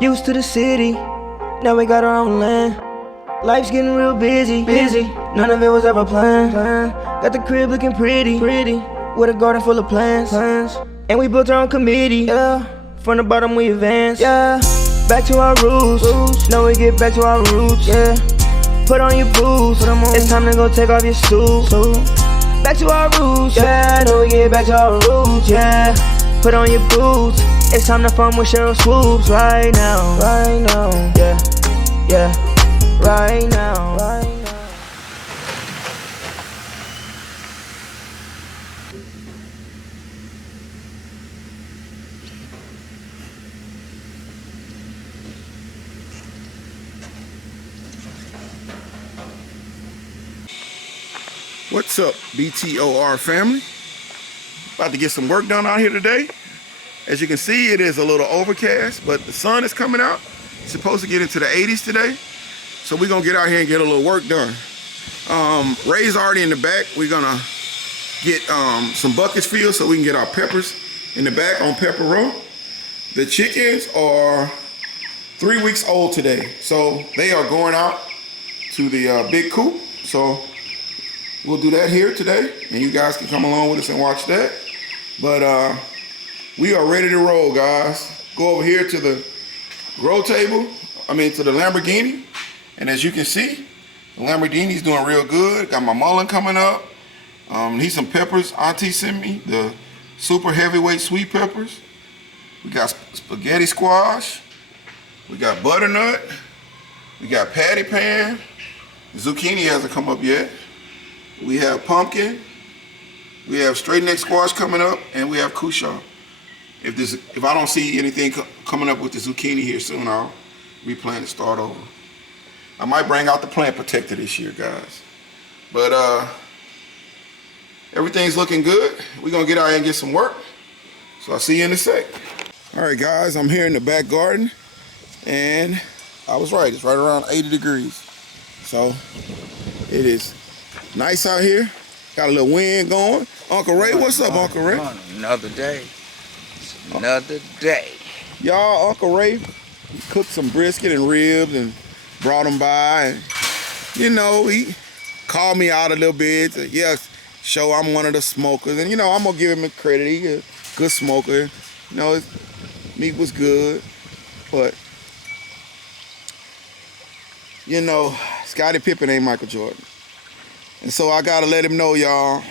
Used to the city, now we got our own land. Life's getting real busy. None of it was ever planned. Got the crib looking pretty, with a garden full of plants. And we built our own committee, yeah. From the bottom we advance, yeah. Back to our roots, now we get back to our roots, yeah. Put on your boots, it's time to go take off your suit. Back to our roots, yeah. Now we get back to our roots, yeah. Put on your boots, it's time to fun with Cheryl Swoops right now, yeah, right now. What's up, BTOR family? About to get some work done out here today. As you can see, it is a little overcast, but the sun is coming out. It's supposed to get into the 80s today. So we're gonna get out here and get a little work done. Ray's already in the back. We're gonna get some buckets filled so we can get our peppers in the back on Pepper Row. The chickens are 3 weeks old today. So they are going out to the big coop. So we'll do that here today, and you guys can come along with us and watch that. But we are ready to roll, guys. Go over here to the grow table, to the Lamborghini. And as you can see, the Lamborghini's doing real good. Got my mullein coming up. Need some peppers Auntie sent me, the super heavyweight sweet peppers. We got spaghetti squash. We got butternut. We got patty pan. The zucchini hasn't come up yet. We have pumpkin, we have straight neck squash coming up, and we have cushaw. If I don't see anything coming up with the zucchini here soon, I'll replant and start over. I might bring out the plant protector this year, guys. But everything's looking good. We're gonna get out here and get some work. So I'll see you in a sec. All right, guys, I'm here in the back garden, and I was right, it's right around 80 degrees. So it is nice out here. Got a little wind going. Uncle Ray, what's up, Uncle Ray? Another day. It's another day. Y'all, Uncle Ray cooked some brisket and ribs and brought them by. And, he called me out a little bit. Said, yeah, show I'm one of the smokers. And, I'm going to give him the credit. He's a good smoker. His meat was good. But, Scottie Pippen ain't Michael Jordan. And so I gotta let him know, y'all,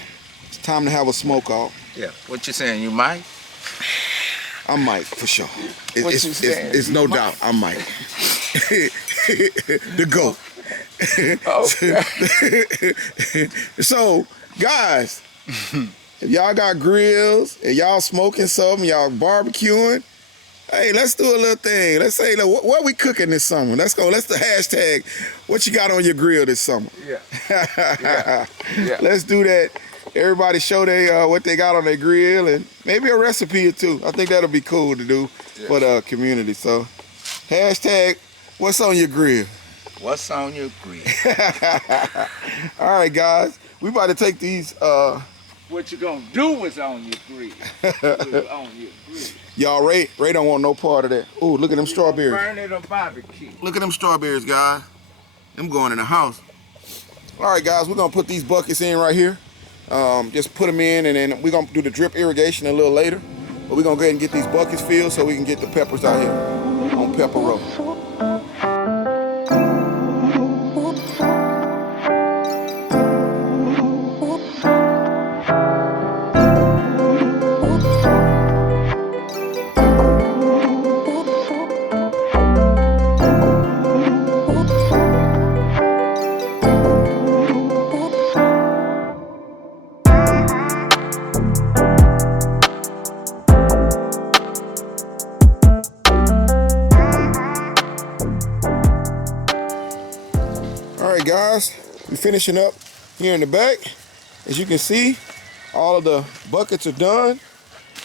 it's time to have a smoke off. Yeah, what you saying, you might? I might, for sure. It's no doubt, I might. The GOAT. Okay. So, guys, if y'all got grills, and y'all smoking something, y'all barbecuing, hey, let's do a little thing. Let's say, what we cooking this summer? Let's go. Let's the hashtag, what you got on your grill this summer? Yeah. Let's do that. Everybody show what they got on their grill, and maybe a recipe or two. I think that'll be cool to do for the community. So, hashtag, what's on your grill? What's on your grill? All right, guys. We about to take these. What you gonna do is on your grill. On your grill. Y'all, Ray don't want no part of that. Ooh, look at them strawberries. Burn it or barbecue. Look at them strawberries, guys. Them going in the house. All right, guys, we're gonna put these buckets in right here. Just put them in, and then we're gonna do the drip irrigation a little later. But we're gonna go ahead and get these buckets filled so we can get the peppers out here on Pepper Row. Guys, we're finishing up here in the back. As you can see, all of the buckets are done.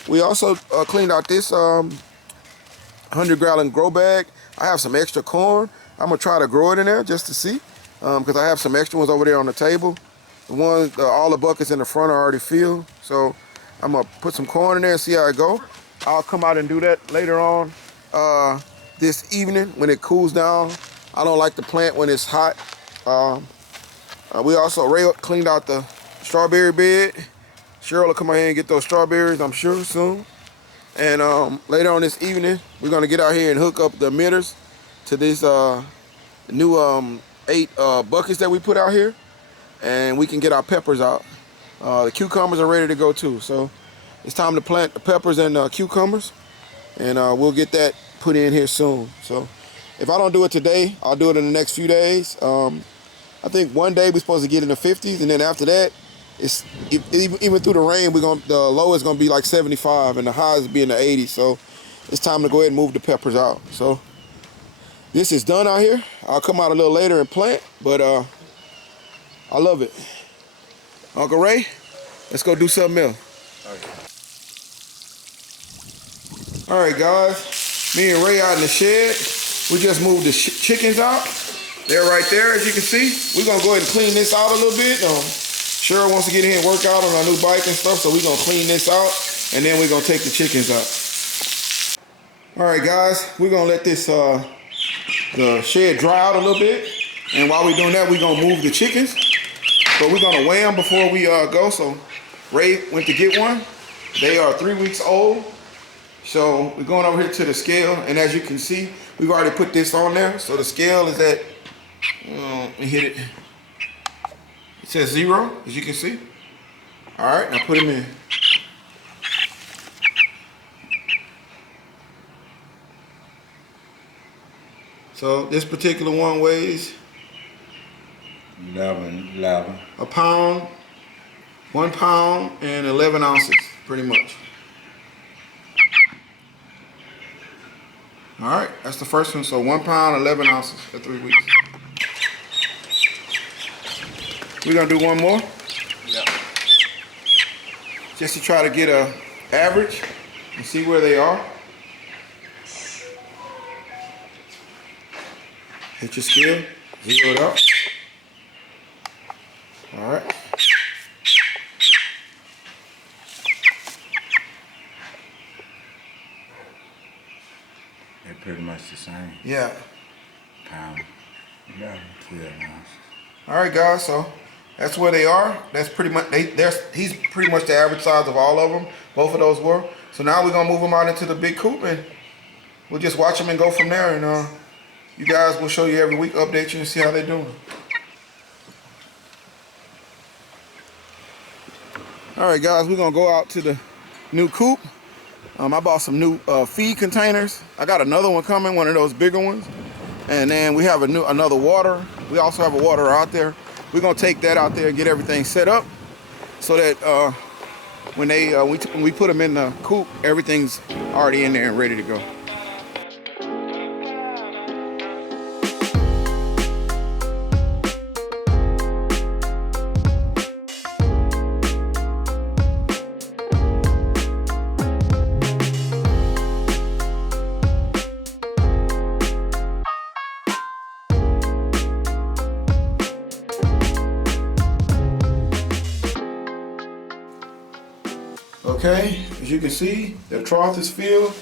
We also cleaned out this 100-gallon grow bag. I have some extra corn. I'm gonna try to grow it in there just to see, because I have some extra ones over there on the table. All the buckets in the front are already filled, so I'm gonna put some corn in there and see how it go. I'll come out and do that later on this evening when it cools down. I don't like to plant when it's hot. We also, Ray cleaned out the strawberry bed. Cheryl will come out here and get those strawberries, I'm sure, soon. And later on this evening, we're gonna get out here and hook up the emitters to this new 8 buckets that we put out here, and we can get our peppers out. The cucumbers are ready to go too, so it's time to plant the peppers and cucumbers, and we'll get that put in here soon. So if I don't do it today, I'll do it in the next few days. I think one day we're supposed to get in the 50s, and then after that, it's even through the rain, the low is gonna be like 75, and the high is be in the 80s. So it's time to go ahead and move the peppers out. So this is done out here. I'll come out a little later and plant, but I love it. Uncle Ray, let's go do something else. All right, guys. Me and Ray out in the shed. We just moved the chickens out. They're right there, as you can see. We're gonna go ahead and clean this out a little bit. Cheryl wants to get in here and work out on our new bike and stuff, so we're gonna clean this out, and then we're gonna take the chickens out. All right, guys, we're gonna let this the shed dry out a little bit, and while we're doing that, we're gonna move the chickens. But we're gonna weigh them before we go. So Ray went to get one. They are 3 weeks old. So we're going over here to the scale, and as you can see, we've already put this on there. So the scale is at, let me hit it. It says 0, as you can see. All right, now put them in. So this particular one weighs 11. a pound, 1 pound, and 11 ounces, pretty much. All right, that's the first one. So 1 pound, 11 ounces for 3 weeks. We're gonna do one more. Yeah. Just to try to get a average and see where they are. Hit your scale, zero it out. All right. They're pretty much the same. Yeah. Pound. Yeah. 12 ounces. All right, guys. So that's where they are. That's pretty much he's pretty much the average size of all of them. Both of those were. So now we're gonna move them out into the big coop, and we'll just watch them and go from there. And you guys will show you every week, update you, and see how they're doing. All right, guys, we're gonna go out to the new coop. I bought some new feed containers. I got another one coming, one of those bigger ones. And then we have another water. We also have a water out there. We're gonna take that out there and get everything set up so that when we put them in the coop, everything's already in there and ready to go. Okay, as you can see, the trough is filled.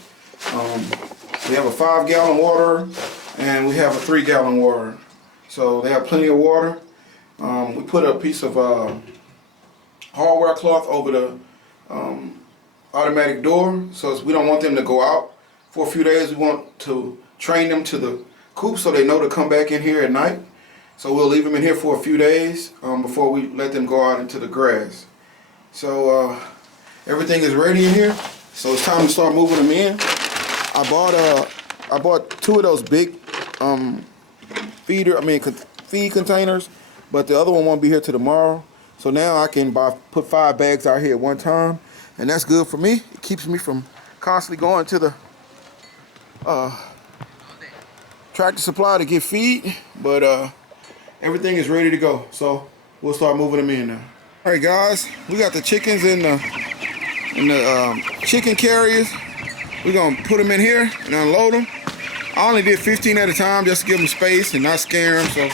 We have a 5-gallon water and we have a 3-gallon water. So they have plenty of water. We put a piece of hardware cloth over the automatic door, so we don't want them to go out for a few days. We want to train them to the coop so they know to come back in here at night. So we'll leave them in here for a few days before we let them go out into the grass. So everything is ready in here, so it's time to start moving them in. I bought 2 of those big feed containers, but the other one won't be here till tomorrow. So now I can put 5 bags out here at one time, and that's good for me. It keeps me from constantly going to the Tractor Supply to get feed, but everything is ready to go. So we'll start moving them in now. All right, guys, we got the chickens in the chicken carriers. We're gonna put them in here and unload them. I only did 15 at a time just to give them space and not scare them. So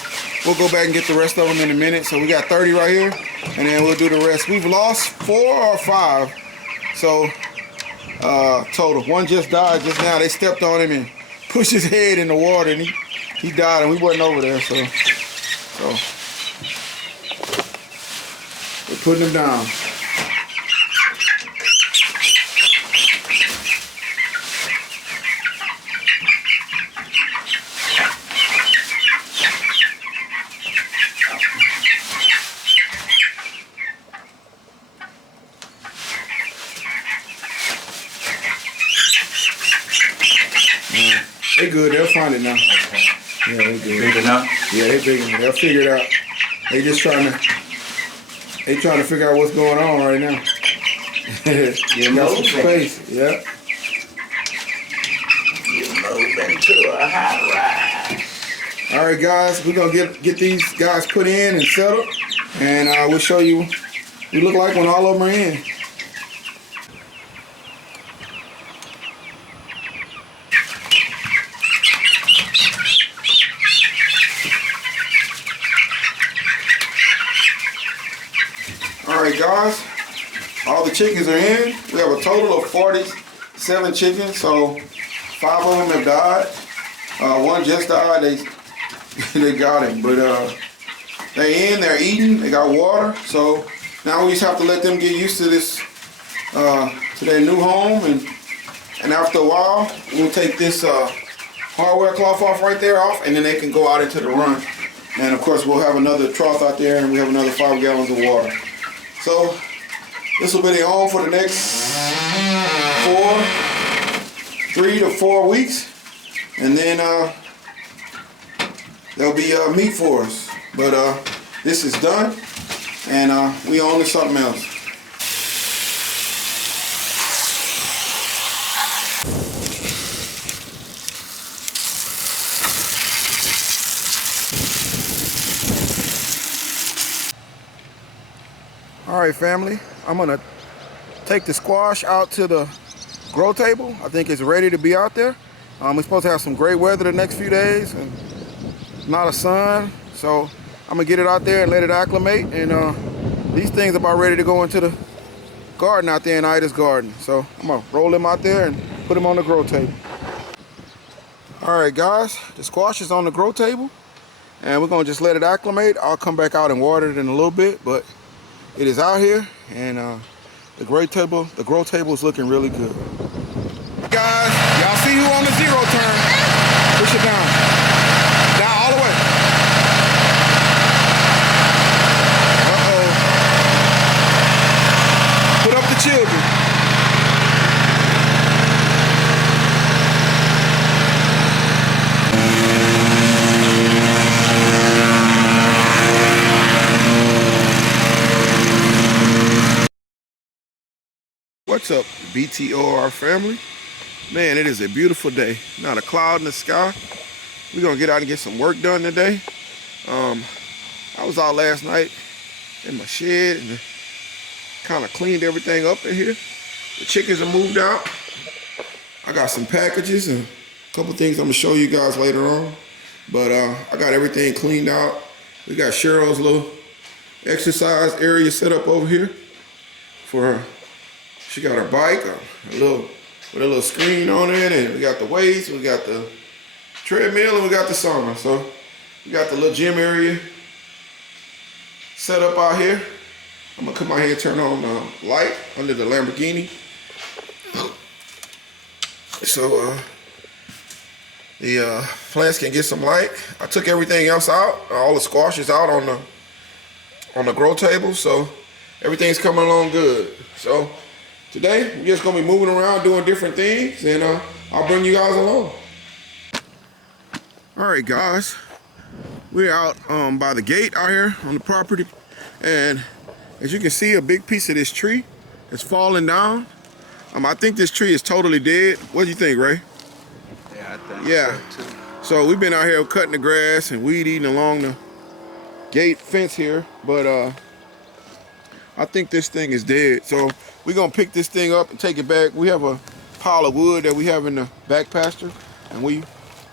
we'll go back and get the rest of them in a minute. So we got 30 right here, and then we'll do the rest. We've lost 4 or 5. So total. One just died just now. They stepped on him and pushed his head in the water and he died, and we wasn't over there, so we're putting him down. They good. They'll find it now. Okay. Yeah, they good. Big enough? Yeah, they big enough. They'll figure it out. They just trying to figure out what's going on right now. You're got some moving. space. Yeah. You're moving to a high rise. All right, guys. We're gonna get these guys put in and settled, and we'll show you what we look like when all of them are in. All right, guys, all the chickens are in. We have a total of 47 chickens, so 5 of them have died. One just died, they got him, but they in, they're eating, they got water, so now we just have to let them get used to this, to their new home, and after a while, we'll take this hardware cloth off right there off, and then they can go out into the run. And of course, we'll have another trough out there, and we have another 5 gallons of water. So this will be their home for the next 3 to 4 weeks, and then there'll be meat for us. But this is done, and we on to something else. All right, family, I'm gonna take the squash out to the grow table. I think it's ready to be out there. We're supposed to have some great weather the next few days and not a sun, so I'm gonna get it out there and let it acclimate, and these things are about ready to go into the garden out there in Ida's garden. So I'm gonna roll them out there and put them on the grow table. All right, guys, the squash is on the grow table, and we're gonna just let it acclimate. I'll come back out and water it in a little bit, but it is out here, and the grow table is looking really good. Guys, y'all see who on the 0 turn? Push it down. Down all the way. Uh-oh. Put up the children. What's up, BTOR family? Man, it is a beautiful day. Not a cloud in the sky. We're gonna get out and get some work done today. I was out last night in my shed and kind of cleaned everything up in here. The chickens are moved out. I got some packages and a couple things I'm gonna show you guys later on. But I got everything cleaned out. We got Cheryl's little exercise area set up over here for her. She got her bike, with a little screen on it, and we got the weights, we got the treadmill, and we got the sauna. So we got the little gym area set up out here. I'm gonna come out here and turn on the light under the Lamborghini. So the plants can get some light. I took everything else out, all the squashes out on the grow table, so everything's coming along good. So today, we're just gonna be moving around doing different things, and I'll bring you guys along. All right, guys, we're out by the gate out here on the property, and as you can see, a big piece of this tree is falling down. I think this tree is totally dead. What do you think, Ray? Yeah, I think so too. So we've been out here cutting the grass and weed eating along the gate fence here, but I think this thing is dead. So we're gonna pick this thing up and take it back. We have a pile of wood that we have in the back pasture, and we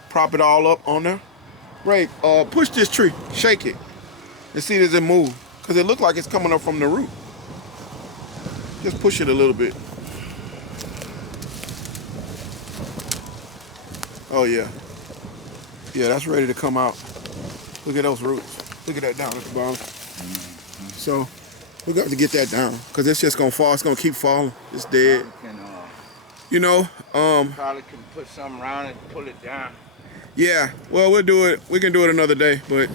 prop it all up on there. Ray, push this tree, shake it, and see does it move, because it looks like it's coming up from the root. Just push it a little bit. Oh yeah. Yeah, that's ready to come out. Look at those roots. Look at that down at the bottom. So we got to get that down because it's just gonna fall. It's gonna keep falling. It's dead. You know. Probably can put something around it, pull it down. Yeah. Well, we'll do it. We can do it another day, but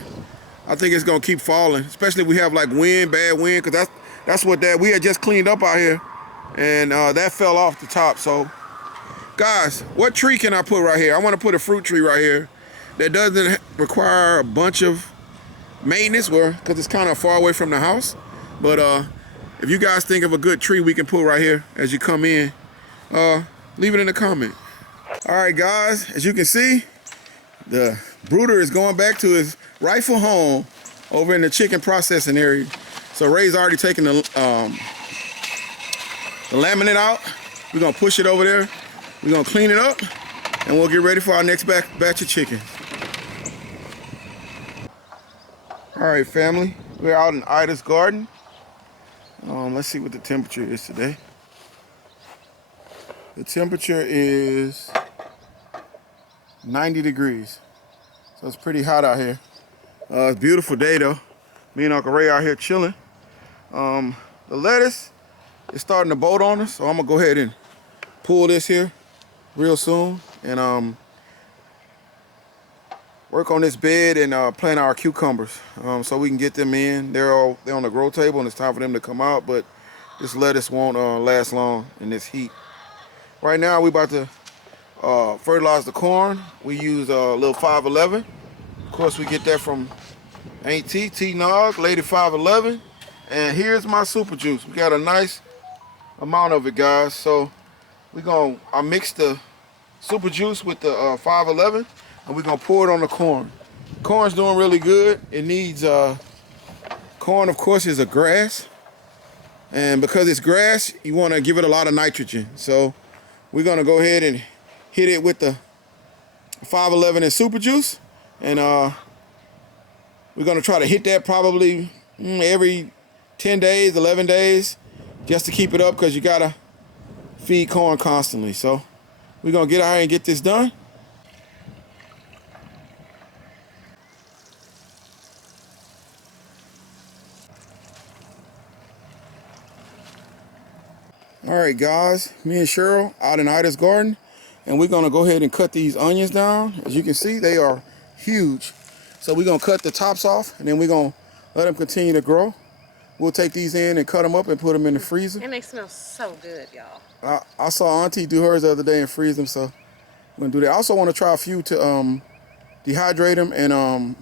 I think it's gonna keep falling, especially if we have like wind, bad wind, because that's what that we had just cleaned up out here, and that fell off the top. So, guys, what tree can I put right here? I want to put a fruit tree right here that doesn't require a bunch of maintenance, because it's kind of far away from the house. But if you guys think of a good tree we can put right here as you come in, leave it in the comment. All right, guys, as you can see, the brooder is going back to his rightful home over in the chicken processing area. So Ray's already taken the laminate out. We're gonna push it over there. We're gonna clean it up, and we'll get ready for our next batch of chicken. All right, family, we're out in Ida's garden. Let's see what the temperature is today. The temperature is 90 degrees. So it's pretty hot out here. It's a beautiful day though. Me and Uncle Ray out here chilling. The lettuce is starting to bolt on us, so I'm gonna go ahead and pull this here real soon and work on this bed and plant our cucumbers so we can get them in. They're on the grow table and it's time for them to come out, but this lettuce won't last long in this heat. Right now we about to fertilize the corn. We use a little 511. Of course, we get that from Aunt T Nog, Lady 511. And here's my super juice. We got a nice amount of it, guys. So I mix the super juice with the 511, and we're gonna pour it on the corn. Corn's doing really good. It needs corn, of course, is a grass, and because it's grass, you want to give it a lot of nitrogen. So we're gonna go ahead and hit it with the 511 and super juice, and we're gonna try to hit that probably every 10 days, 11 days, just to keep it up, because you gotta feed corn constantly. So we're gonna get out here and get this done. All right, guys, me and Cheryl out in Ida's garden, and we're gonna go ahead and cut these onions down. As you can see, they are huge. So we're gonna cut the tops off, and then we're gonna let them continue to grow. We'll take these in and cut them up and put them in the freezer. And they smell so good, y'all. I saw Auntie do hers the other day and freeze them, so I'm gonna do that. I also want to try a few to dehydrate them and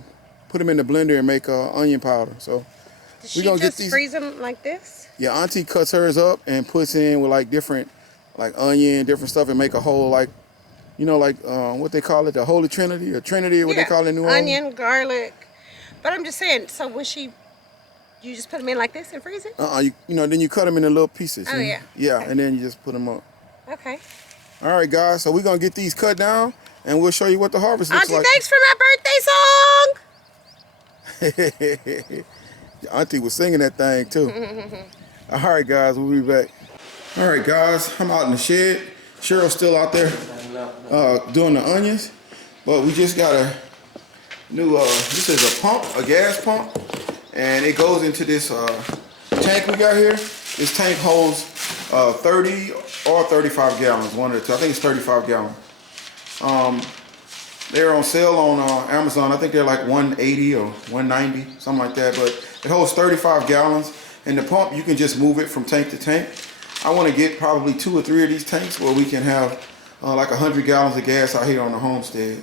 put them in the blender and make onion powder. So Did she just freeze them like this? Yeah, Auntie cuts hers up and puts in with like different, like onion, different stuff, and make a whole, like, you know, like what they call it, the Holy Trinity, or Trinity, what they call it in New Orleans. Onion, garlic. But I'm just saying, so when you just put them in like this and freeze it? You know, then you cut them into little pieces. Oh, yeah. Yeah, okay. And then you just put them up. Okay. All right, guys, so we're going to get these cut down, and we'll show you what the harvest looks Auntie, like. thanks for my birthday song! Auntie was singing that thing, too. All right, guys, we'll be back. All right, guys, I'm out in the shed. Cheryl's still out there doing the onions, but we just got a new, this is a pump, a gas pump, and it goes into this tank we got here. This tank holds 30 or 35 gallons, one of the two. I think it's 35 gallons. They're on sale on Amazon. I think they're like $180 or $190, something like that, but it holds 35 gallons. And the pump, you can just move it from tank to tank. I want to get probably 2 or 3 of these tanks where we can have like 100 gallons of gas out here on the homestead.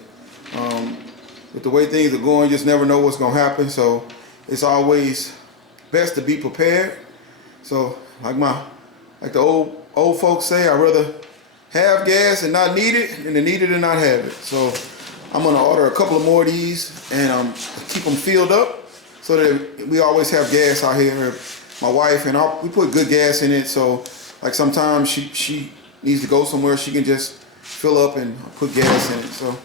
With the way things are going, you just never know what's going to happen. So it's always best to be prepared. So like the old folks say, I'd rather have gas and not need it than to need it and not have it. So I'm going to order a couple of more of these and keep them filled up so that we always have gas out here. My wife and we put good gas in it, so like sometimes she needs to go somewhere, she can just fill up and put gas in it. So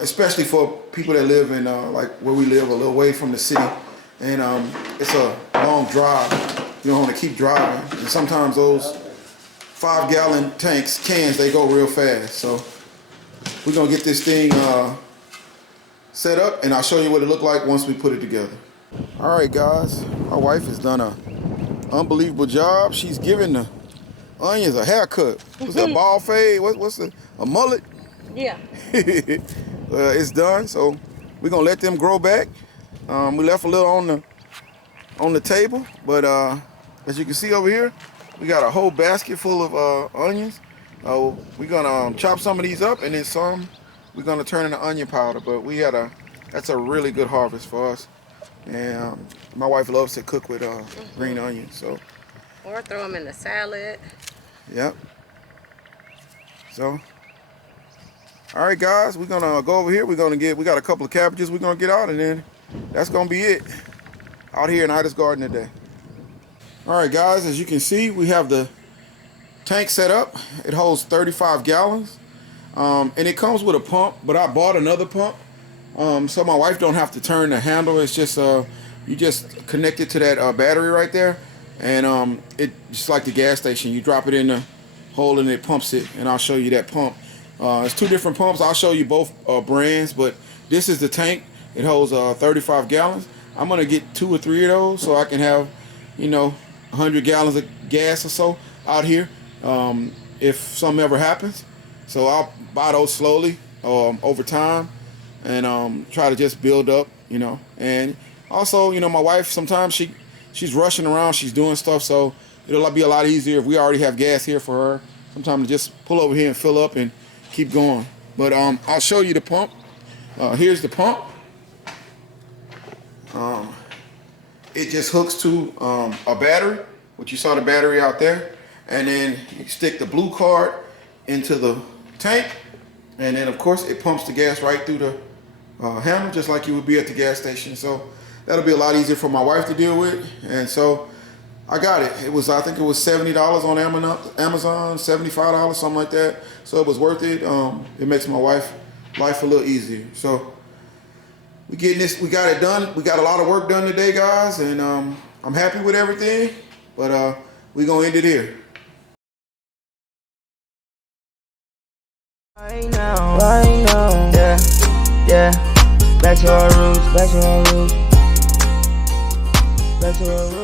especially for people that live in like where we live, a little way from the city, and it's a long drive. You don't want to keep driving, and sometimes those 5-gallon cans, they go real fast. So we're gonna get this thing set up, and I'll show you what it looked like once we put it together. All right, guys, my wife has done an unbelievable job. She's giving the onions a haircut. What's that, ball fade? What's a mullet? Yeah. It's done, so we're gonna let them grow back. We left a little on the table, but as you can see over here, we got a whole basket full of onions. We're gonna chop some of these up, and then some we're gonna turn into onion powder. But that's a really good harvest for us, and my wife loves to cook with green onions. So, or throw them in the salad. Yep. So, all right, guys, we're gonna go over here. We got a couple of cabbages we're gonna get out, and then that's gonna be it out here in Ida's garden today. All right, guys, as you can see, we have the tank set up. It holds 35 gallons, and it comes with a pump, but I bought another pump, so my wife don't have to turn the handle. It's just you just connect it to that battery right there, and it just like the gas station. You drop it in the hole and it pumps it, and I'll show you that pump. It's two different pumps. I'll show you both brands, but this is the tank. It holds 35 gallons. I'm gonna get 2 or 3 of those so I can have, 100 gallons of gas or so out here if something ever happens. So I'll buy those slowly over time and try to just build up, And also, my wife, sometimes she's rushing around, she's doing stuff, so it'll be a lot easier if we already have gas here for her. Sometimes just pull over here and fill up and keep going. But I'll show you the pump. Here's the pump. It just hooks to a battery, which you saw the battery out there, and then you stick the blue card into the tank, and then of course it pumps the gas right through the handle, just like you would be at the gas station. So that'll be a lot easier for my wife to deal with, and so I got it. I think it was $70 on Amazon, $75, something like that. So it was worth it. It makes my wife's life a little easier. So we got it done. We got a lot of work done today, guys, and I'm happy with everything. But we're gonna end it here. Right now, yeah. Back to our roots, back to our roots, back to our roots.